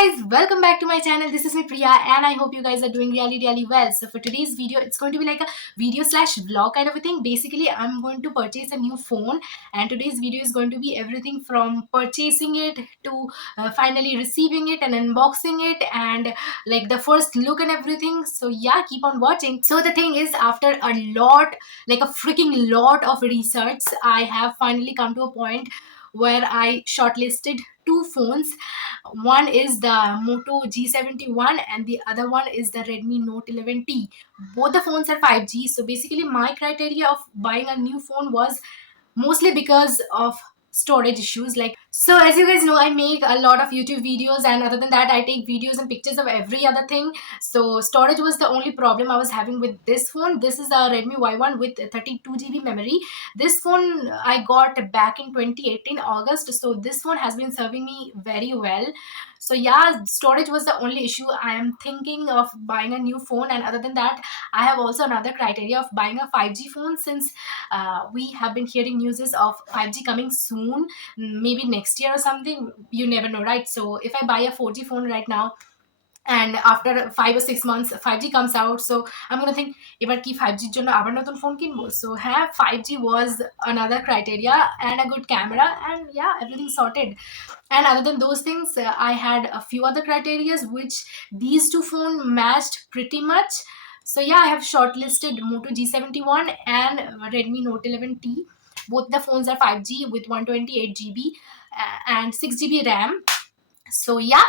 Guys, welcome back to my channel. This is me Priya and I hope you guys are doing really well. So for today's video, it's going to be like a video slash vlog kind of a thing. Basically, I'm going to purchase a new phone and today's video is going to be everything from purchasing it to finally receiving it and unboxing it and like the first look and everything. So yeah, keep on watching. So the thing is, after a lot, like a freaking lot of research, I have finally come to a point where I shortlisted two phones. One is the Moto G71 and the other one is the Redmi Note 11T. Both the phones are 5G. So basically my criteria of buying a new phone was mostly because of storage issues. Like, so as you guys know, I make a lot of YouTube videos, and other than that I take videos and pictures of every other thing. So storage was the only problem I was having with this phone. This is a Redmi Y1 with 32 GB memory. This phone I got back in 2018 August, so this phone has been serving me very well. So yeah, storage was the only issue. I am thinking of buying a new phone, and other than that I have also another criteria of buying a 5G phone, since we have been hearing news of 5G coming soon, maybe next year or something. You never know, right? So if I buy a 4G phone right now and after 5 or 6 months 5G comes out, so I'm gonna think এবার কি 5G এর জন্য আবার নতুন ফোন কিনবো. So হ্যাঁ, 5G was another criteria and a good camera, and yeah, everything sorted. And other than those things, I had a few other criterias which these two phone matched pretty much. So yeah, I have shortlisted Moto G71 and Redmi Note 11T. Both the phones are 5G with 128 GB and 6 GB RAM. So yeah.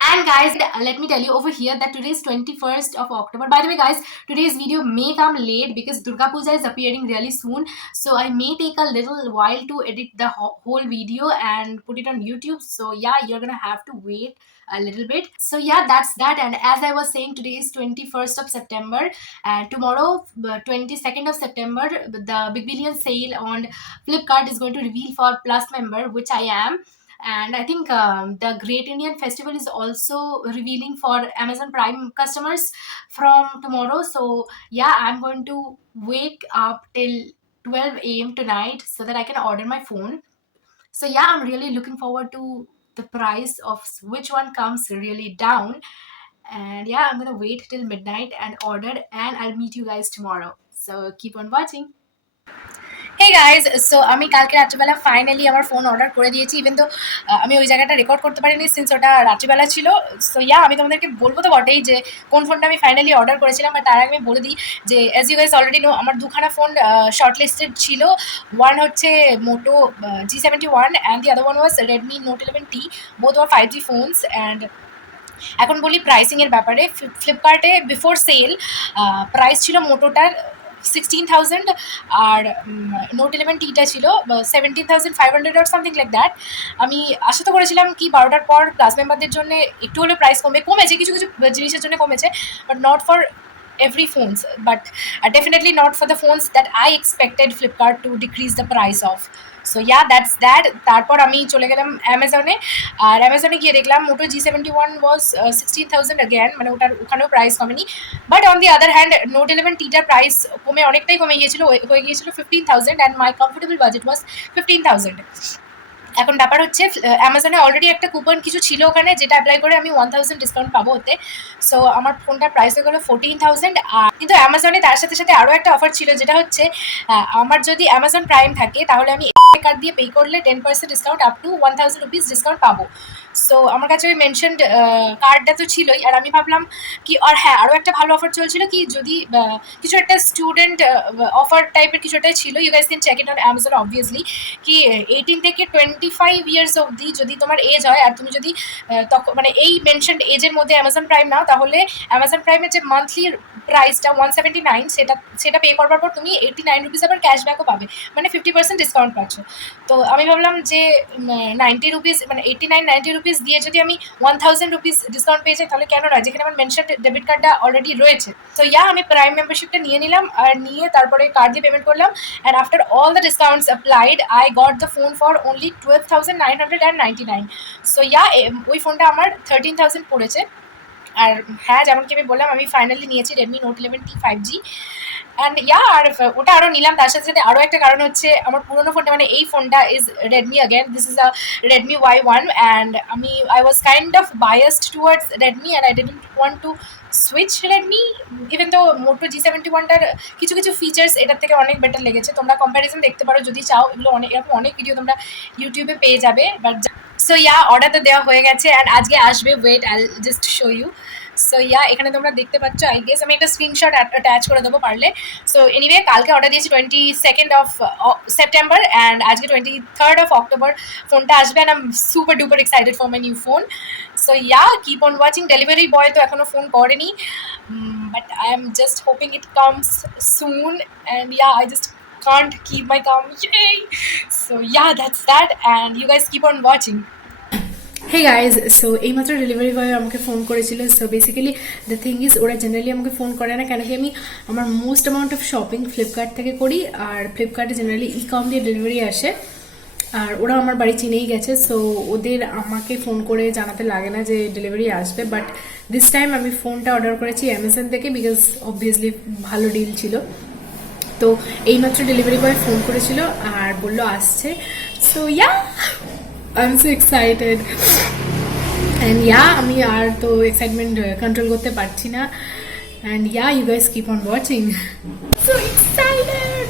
And guys, let me tell you over here that today is 21st of October. By the way, guys, today's video may come late because Durga Puja is appearing really soon. So I may take a little while to edit the whole video and put it on YouTube. So yeah, you're gonna have to wait a little bit. So yeah, that's that. And as I was saying, today is 21st of September, and tomorrow, 22nd of September, the Big Billion sale on Flipkart is going to reveal for Plus member, which I am. And I think the Great Indian Festival is also revealing for Amazon Prime customers from tomorrow. So yeah, I'm going to wake up till 12 a.m. tonight so that I can order my phone. So yeah, I'm really looking forward to the price of which one comes really down. And yeah, I'm gonna wait till midnight and order, and I'll meet you guys tomorrow. So keep on watching. Hey guys, so আমি কালকে রাত্রিবেলা ফাইনালি আমার phone order করে দিয়েছি। ইভেন তো আমি ওই জায়গাটা রেকর্ড করতে পারিনি সিন্স ওটা রাত্রিবেলা ছিল। সো ইয়া, আমি তোমাদেরকে বলবো তো বটেই যে কোন ফোনটা আমি ফাইনালি অর্ডার করেছিলাম, বাট তার আগে আমি বলে দিই যে as you guys already know, আমার দুখানা ফোন শর্ট লিস্টেড ছিল। ওয়ান হচ্ছে Moto G71 and the other one was Redmi note 11T। Both were 5G phones. And এখন বলি প্রাইসিংয়ের ব্যাপারে। ফ্লিপকার্টে বিফোর সেল প্রাইস ছিল মোটোটার 16,000 আর নোট 11Tটা ছিল 17,500 অর সামথিং লাইক দ্যাট। আমি আশা তো করেছিলাম কি 12টার পর ক্লাস মেম্বারদের জন্য একটু হলে প্রাইস কমেছে, কিছু কিছু জিনিসের জন্য কমেছে, but not for every phones, but definitely not for the phones that I expected Flipkart to decrease the price of. So yeah, that's that. তারপর আমি চলে গেলাম অ্যামাজনে, আর অ্যামাজনে গিয়ে দেখলাম মোটো G71 was 16,000 again, মানে ওখানেও প্রাইস কমেনি। But on the other hand note 11Tটার প্রাইস অনেকটাই কমে গিয়েছিল, হয়ে গিয়েছিল 15,000, and my comfortable budget was 15,000। এখন ব্যাপার হচ্ছে অ্যামাজনে অলরেডি একটা কুপন কিছু ছিল ওখানে, যেটা অ্যাপ্লাই করে আমি 1,000 ডিসকাউন্ট পাবো ওতে। সো আমার ফোনটার প্রাইস হয়ে গেলো 14,000। আর কিন্তু অ্যামাজনে তার সাথে সাথে আরও একটা অফার ছিল, যেটা হচ্ছে আমার যদি অ্যামাজন প্রাইম থাকে তাহলে আমি কার্ড দিয়ে পে করলে 10% discount up to 1,000 rupees discount পাবো। সো আমার কাছে ওই মেনশনড কার্ডটা তো ছিলই, আর আমি ভাবলাম কি, আর হ্যাঁ, আরও একটা ভালো অফার চলছিল কি, যদি কিছু একটা স্টুডেন্ট অফার টাইপের কিছু একটা ছিল, you guys can check it on Amazon obviously, কি 18 থেকে 25 ইয়ার্স অবধি যদি তোমার এজ হয়, আর তুমি যদি তখন মানে এই মেনশনড এজের মধ্যে অ্যামাজন প্রাইম নাও, তাহলে অ্যামাজন প্রাইমের যে মান্থলি প্রাইসটা 179, সেটা পে করবার পর তুমি 89 রুপিস আবার ক্যাশব্যাকও পাবে, মানে 50% ডিসকাউন্ট পাচ্ছ। তো আমি ভাবলাম যে 90 রুপিস, মানে 89-90 রুপিস দিয়ে যদি আমি 1,000 রুপিস ডিসকাউন্ট পেয়ে যাই, তাহলে কেন নয়, যেখানে আমার মেনশন ডেবিট কার্ডটা অলরেডি রয়েছে। তো ইয়া, আমি প্রাইম মেম্বারশিপটা নিয়ে নিলাম, আর নিয়ে তারপরে কার্ড দিয়ে পেমেন্ট করলাম, and after all the discounts applied I got the phone for only 12,999। So yeah, ওই ফোনটা আমার 13,000 পড়েছে। আর হ্যাঁ, যেমনকি আমি বললাম, আমি ফাইনালি নিয়েছি Redmi note 11T 5G। And yeah আর ওটা আরও নিলাম, তার সাথে সাথে আরও একটা কারণ হচ্ছে আমার পুরোনো ফোনটা, মানে এই ফোনটা is Redmi again, this is a Redmi Y1 and I was kind of biased towards Redmi and I didn't want to switch Redmi, even তো মোটো G71টার কিছু কিছু ফিচার্স এটার থেকে অনেক বেটার লেগেছে। তোমরা কম্প্যারিজন দেখতে পারো যদি চাও, এগুলো অনেক এরকম অনেক ভিডিও তোমরা ইউটিউবে পেয়ে যাবে। বাট সো ইয়া অর্ডার তো দেওয়া হয়ে গেছে অ্যান্ড আজকে আসবে, wait I just show you. So yeah এখানে তোমরা দেখতে পাচ্ছ, আই গেস আমি একটা স্ক্রিনশট অ্যাটাচ করে দেবো পারলে। সো এনিওয়ে কালকে অর্ডার দিয়েছি 22nd of September অ্যান্ড আজকে 23rd of October ফোনটা আসবে and I am super duper excited for my new phone. So yeah keep on watching. Delivery boy তো এখনো ফোন করেনি, but I am just hoping it comes soon and yeah I just can't keep my calm. Yay! So yeah, that's that and you guys keep on watching. Hey guys, so এইমাত্র delivery boy আমাকে phone করেছিল। So basically the thing is, ওরা generally আমাকে phone করে না, কেন কি আমি আমার most amount of shopping Flipkart থেকে করি, আর ফ্লিপকার্টে জেনারেলি ই-কম দিয়ে ডেলিভারি আসে, আর ওরা আমার বাড়ি চিনেই গেছে। সো ওদের আমাকে ফোন করে জানাতে লাগে না যে ডেলিভারি আসবে। বাট দিস টাইম আমি ফোনটা অর্ডার করেছি অ্যামাজন থেকে, বিকজ অবভিয়াসলি ভালো ডিল ছিল। তো এইমাত্র ডেলিভারি বয় ফোন করেছিল আর বললো আসছে। So yeah I'm so excited and yeah আমি আর তো এক্সাইটমেন্ট কন্ট্রোল করতে পারছি না and yeah you guys keep on watching. So excited.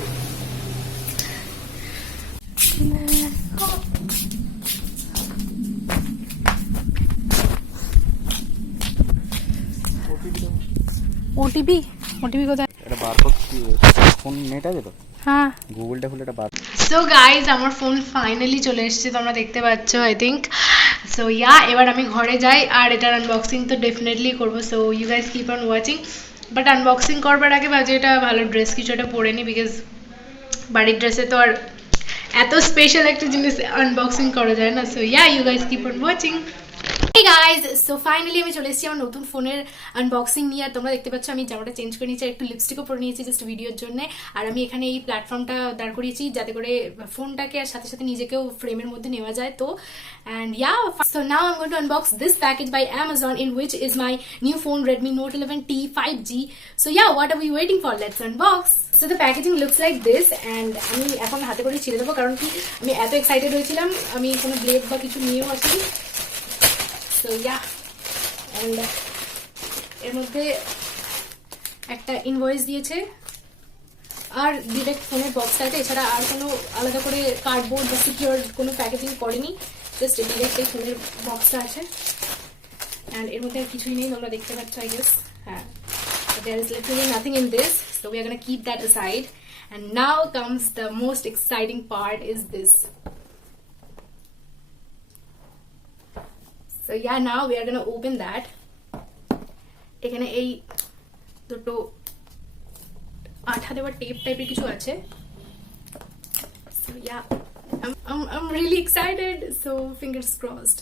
OTP কোথায়? এটা বারকোড কি ফোন নেট আছে তো? হ্যাঁ, গুগলটা খুলে এটা বার। সো গাইজ আমার ফোন ফাইনালি চলে এসেছে, তোমরা দেখতে পাচ্ছ আই থিঙ্ক। সো ইয়া এবার আমি ঘরে যাই আর এটার আনবক্সিং তো ডেফিনেটলি করবো। So you guys keep on watching. But unboxing করবার আগে ভাবছি এটা ভালো ড্রেস কিছু একটা পরে নি, বিকজ বাড়ির ড্রেসে তো আর এত স্পেশাল একটা জিনিস আনবক্সিং করা যায় না। So yeah you guys keep on watching. Hey guys, so finally আমি চলে এসেছি আমার নতুন ফোনের আনবক্সিং নিয়ে। আর তোমরা দেখতে পাচ্ছ আমি জামাটা চেঞ্জ করে নিয়েছি, একটু লিপস্টিকও পরে নিয়েছি জাস্ট ভিডিওর জন্য। আর আমি এখানে এই প্ল্যাটফর্মটা দাঁড় করিয়েছি যাতে করে ফোনটাকে আর সাথে সাথে নিজেকেও ফ্রেমের মধ্যে নেওয়া যায়। তো and yeah so now I am going to unbox this package by Amazon in which is my new phone Redmi Note 11T 5G. So yeah, what are we waiting for? Let's unbox. So the packaging looks like this and আমি এখন হাতে করে ছিঁড়ে দেবো, কারণ কি আমি এত এক্সাইটেড হয়েছিলাম, আমি কোনো ব্লেড বা কিছু নিয়েও আসিনি। সো ইয়া অ্যান্ড এর মধ্যে একটা ইনভয়েস দিয়েছে আর ডিরেক্ট ফোনের বক্সটা আছে, এছাড়া আর কোনো আলাদা করে কার্ডবোর্ড বা সিকিউর কোনো প্যাকেজিং করেনি, জাস্ট ডিরেক্ট এই ফোনের বক্সটা আছে। অ্যান্ড এর মধ্যে আর কিছুই নেই, তোমরা দেখতে পাচ্ছ আই গেস। হ্যাঁ, there is literally nothing in this, so we are going to keep that aside. And now comes the most exciting part, is this. So yeah, now we are going to open that. এখানে এই দুটো আঠা দেওয়া টেপ টাইপের কিছু আছে। So yeah, I'm really excited, so fingers crossed.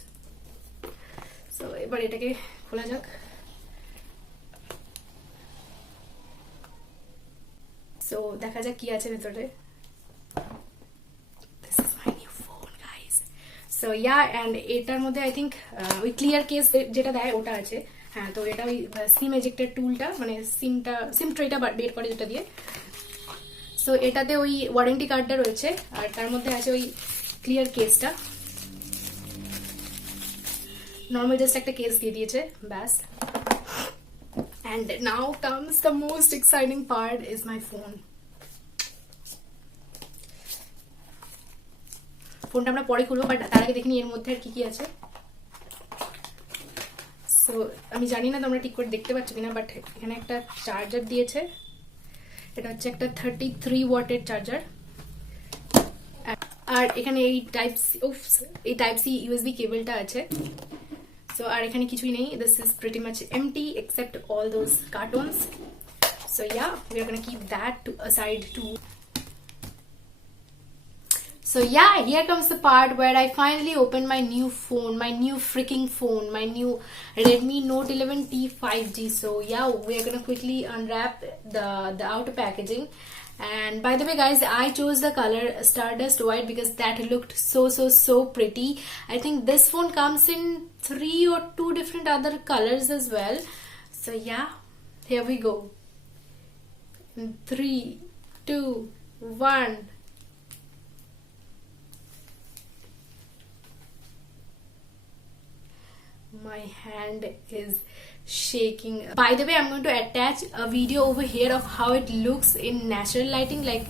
So এবার এটাকে খোলা যাক। So দেখা যাক কি আছে ভেতরে। This is my new phone guys. So yeah, and এটার মধ্যে আই থিঙ্ক ওই ক্লিয়ার কেস যেটা দেয় ওটা আছে। হ্যাঁ, তো এটা ওই সিম এজেক্টেড টুলটা, মানে সিম ট্রেটা বের করে যেটা দিয়ে। সো এটাতে ওই ওয়ারেন্টি কার্ডটা রয়েছে আর তার মধ্যে আছে ওই ক্লিয়ার কেসটা। নর্মাল জাস্ট একটা কেস দিয়ে দিয়েছে, ব্যাস। And now comes the most exciting part, is my phone. ফোনটা আমরা পরে খুলবো, বাট তার আগে দেখিনি এর মধ্যে আর কি কি আছে। সো আমি জানি না তোমরা ঠিক করে দেখতে পাচ্ছ কিনা, বাট এখানে একটা চার্জার দিয়েছে, এটা হচ্ছে একটা 33 ওয়াটের চার্জার। আর এখানে এই টাইপ সি ইউএসবি কেবলটা আছে। So আর এখানে কিছুই নেই, this is pretty much empty except all those cartons. So yeah, we are gonna keep that to aside too. So yeah, here comes the part where I finally opened my new phone, my new freaking phone, my new Redmi Note 11T 5G. So yeah, we are gonna quickly unwrap the outer packaging. And by the way guys, I chose the color Stardust White because that looked so pretty. I think this phone comes in 3 or 2 different other colors as well. So yeah, here we go. 3, 2, 1. My hand is shaking. By the way, I'm going to attach a video over here of how it looks in natural lighting, like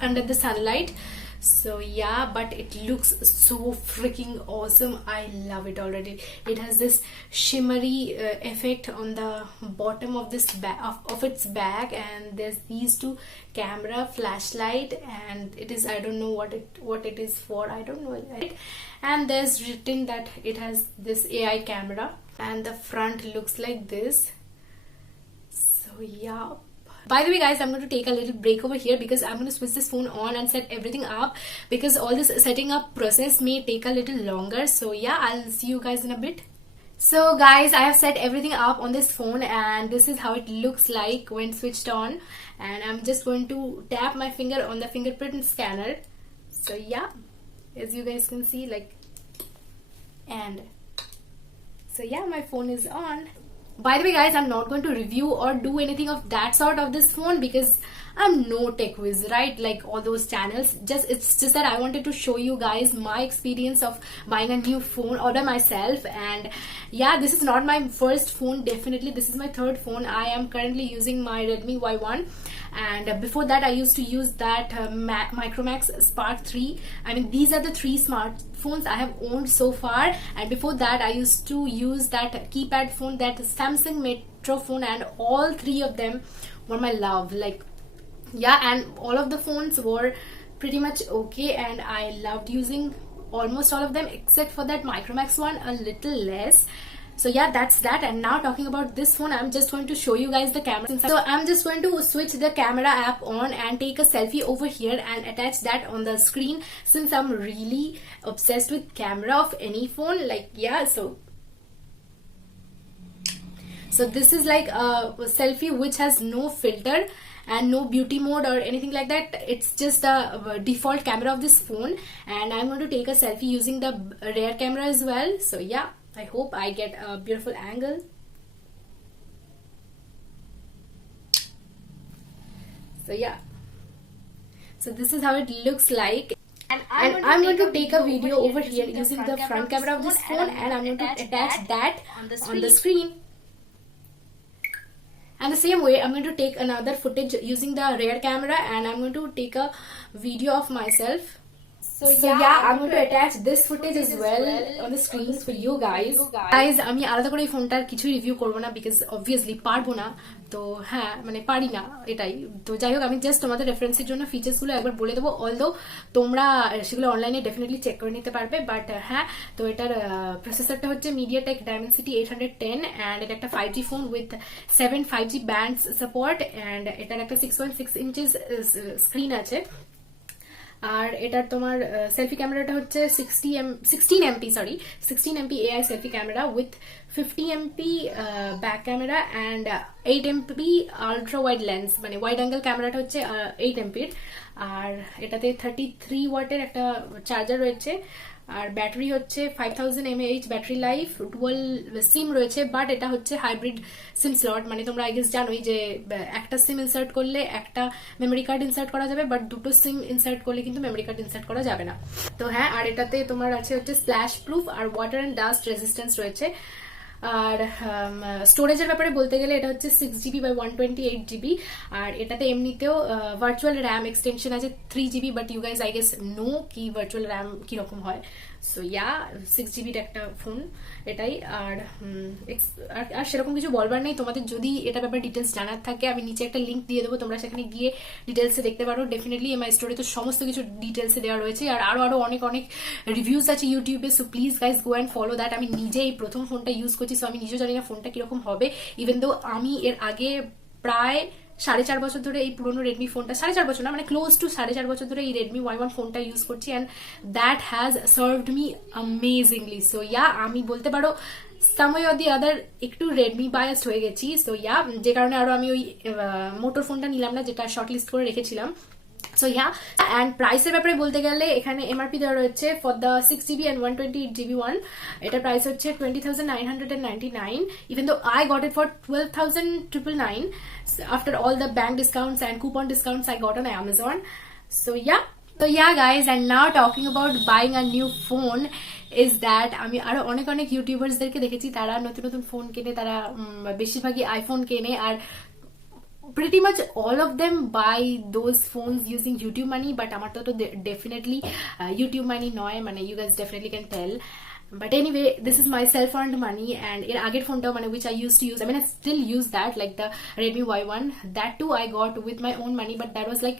under the sunlight. So yeah, but it looks so freaking awesome. I love it already. It has this shimmery effect on the bottom of this of its back, and there's these two camera, flashlight, and it is, I don't know what it is for, I don't know, right? And there's written that it has this AI camera, and the front looks like this. So yeah. By the way, guys, I'm going to take a little break over here because I'm going to switch this phone on and set everything up, because all this setting up process may take a little longer. So yeah, I'll see you guys in a bit. So guys, I have set everything up on this phone, and this is how it looks like when switched on. And I'm just going to tap my finger on the fingerprint scanner. So yeah, as you guys can see, like, and so yeah, my phone is on. By the way, guys, I'm not going to review or do anything of that sort of this phone because I'm no tech whiz, right? Like all those channels. It's just that I wanted to show you guys my experience of buying a new phone all by myself. And yeah, this is not my first phone. Definitely, this is my third phone. I am currently using my Redmi Y1, and before that, I used to use that Micromax Spark 3. I mean, these are the three smartphones I have owned so far. And before that, I used to use that keypad phone, that Samsung Metro phone, and all three of them were my love. Like, yeah, and all of the phones were pretty much okay, and I loved using almost all of them except for that Micromax one a little less. So yeah, that's that. And now talking about this phone, I'm just going to show you guys the camera. So I'm just going to switch the camera app on and take a selfie over here and attach that on the screen, since I'm really obsessed with camera of any phone. Like, yeah, so this is like a selfie which has no filter and no beauty mode or anything like that. It's just the default camera of this phone, and I'm going to take a selfie using the rear camera as well. So yeah, I hope I get a beautiful angle. So yeah, so this is how it looks like. And I'm going to take a video over here using the front camera of this phone, and I'm going to attach that on the screen. And the same way, I'm going to take another footage using the rear camera, and I'm going to take a video of myself. So yeah, I'm going to attach this footage as well on the screen for you guys. Guys, আমি আলাদা করে এই ফোনটার কিছু রিভিউ করব না because obviously পারবো না। তো হ্যাঁ, মানে পারি না এটাই। তো যাই হোক, আমি জাস্ট তোমাদের রেফারেন্সের জন্য ফিচার্সগুলো একবার বলে দেবো, অলদো তোমরা সেগুলো অনলাইনে ডেফিনেটলি চেক করে নিতে পারবে। বাট হ্যাঁ, তো এটার প্রসেসরটা হচ্ছে MediaTek Dimensity 810, and এটা একটা 5G phone with 7 5G bands support, and এটার একটা 6.6 ইঞ্চেস স্ক্রিন আছে। আর এটার তোমার সেলফি ক্যামেরাটা হচ্ছে 16 MP AI selfie camera with 50 MP back camera and 8 MP ultra wide lens, মানে ওয়াইড অ্যাঙ্গেল ক্যামেরাটা হচ্ছে 8 MP। আর এটাতে 33 ওয়াটের একটা চার্জার রয়েছে, আর ব্যাটারি হচ্ছে 5000 mAh battery life, dual SIM রয়েছে। বাট এটা হচ্ছে হাইব্রিড সিম স্লট, মানে তোমরা আই গেস জানোই যে একটা সিম ইনসার্ট করলে একটা মেমোরি কার্ড ইনসার্ট করা যাবে, বাট দুটো সিম ইনসার্ট করলে কিন্তু মেমোরি কার্ড ইনসার্ট করা যাবে না। তো হ্যাঁ, আর এটাতে তোমার আছে হচ্ছে স্প্ল্যাশ প্রুফ আর ওয়াটার অ্যান্ড ডাস্ট রেজিস্ট্যান্স রয়েছে। আর স্টোরেজের ব্যাপারে বলতে গেলে এটা হচ্ছে 6GB by 128GB, আর এটাতে এমনিতেও ভার্চুয়াল র্যাম এক্সটেনশন আছে 3GB, but you guys I guess know কি ভার্চুয়াল র্যাম কিরকম হয়। সো ইয়া, 6GB একটা ফোন এটাই। আর সেরকম কিছু বলবার নেই। তোমাদের যদি এটা ব্যাপারে ডিটেলস জানার থাকে, আমি নিচে একটা লিঙ্ক দিয়ে দেবো, তোমরা সেখানে গিয়ে ডিটেলসে দেখতে পারো। ডেফিনেটলি এমআই স্টোরে তো সমস্ত কিছু ডিটেলসে দেওয়া রয়েছে, আর আরো অনেক রিভিউস আছে ইউটিউবে। So please guys go and follow that. আমি নিজে এই প্রথম ফোনটা ইউজ করছি, সো আমি নিজেও জানি না ফোনটা কিরকম হবে, ইভেন দো আমি এর আগে প্রায় 4.5 বছর ধরে এই পুরোনো রেডমি ফোনটা, 4.5 বছর না, মানে ক্লোজ টু 4.5 বছর ধরে এই রেডমি Y1 ফোনটা ইউজ করছি, and that has served me amazingly. So yeah, আমি বলতে পারো সাম ওয়ে অর দি আদার একটু রেডমি বায়াসড হয়ে গেছি। সো ইয়া, যে কারণে আরো আমি ওই মোটর ফোনটা নিলাম না, যেটা শর্ট লিস্ট করে রেখেছিলাম। সো ইয়া অ্যান্ড প্রাইসের ব্যাপারে বলতে গেলে এখানে এমআরপি দেওয়া রয়েছে for the 6GB and 128GB one, এটা প্রাইস হচ্ছে 20,999, even though I got it for 12,999 after all the bank discounts and coupon discounts I got on Amazon. So yeah guys, and now talking about buying a new phone is that আমি আরো অনেক অনেক ইউটিউবার্সদেরকে দেখেছি তারা নতুন নতুন ফোন কেনে, তারা বেশিরভাগই আইফোন কেনে, আর pretty much all of them buy those phones using YouTube money, but আমার তো definitely YouTube money নয়, মানে you guys definitely can tell. But anyway, this is my self-earned money, and এর আগের ফোনটা মানে which I used to use, I mean I still use that, like the Redmi Y1, that too I got with my own money, but that was like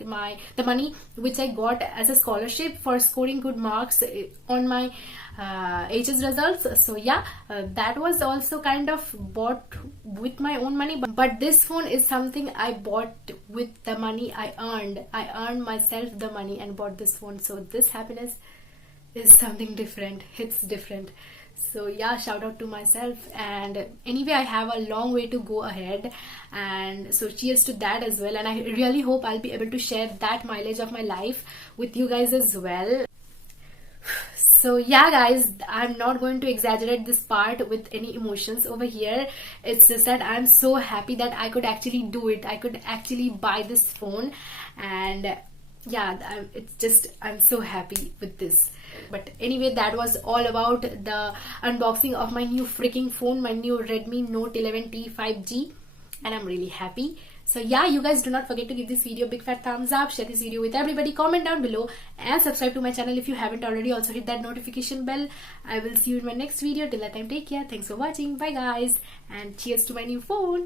the money which I got as a scholarship for scoring good marks on my HS results. So yeah, that was also kind of bought with my own money, but this phone is something I bought with the money I earned myself the money and bought this phone. So this happiness is something different, it's different. So yeah, shout out to myself, and anyway I have a long way to go ahead, and so cheers to that as well, and I really hope I'll be able to share that mileage of my life with you guys as well. So yeah guys, I'm not going to exaggerate this part with any emotions over here. It's just that I'm so happy that I could actually do it, I could actually buy this phone, and yeah, it's just I'm so happy with this. But anyway, that was all about the unboxing of my new freaking phone, my new Redmi Note 11T 5G, and I'm really happy. So yeah, you guys do not forget to give this video a big fat thumbs up, share this video with everybody, comment down below, and subscribe to my channel if you haven't already. Also hit that notification bell. I will see you in my next video. Till that time, take care, thanks for watching, bye guys, and cheers to my new phone.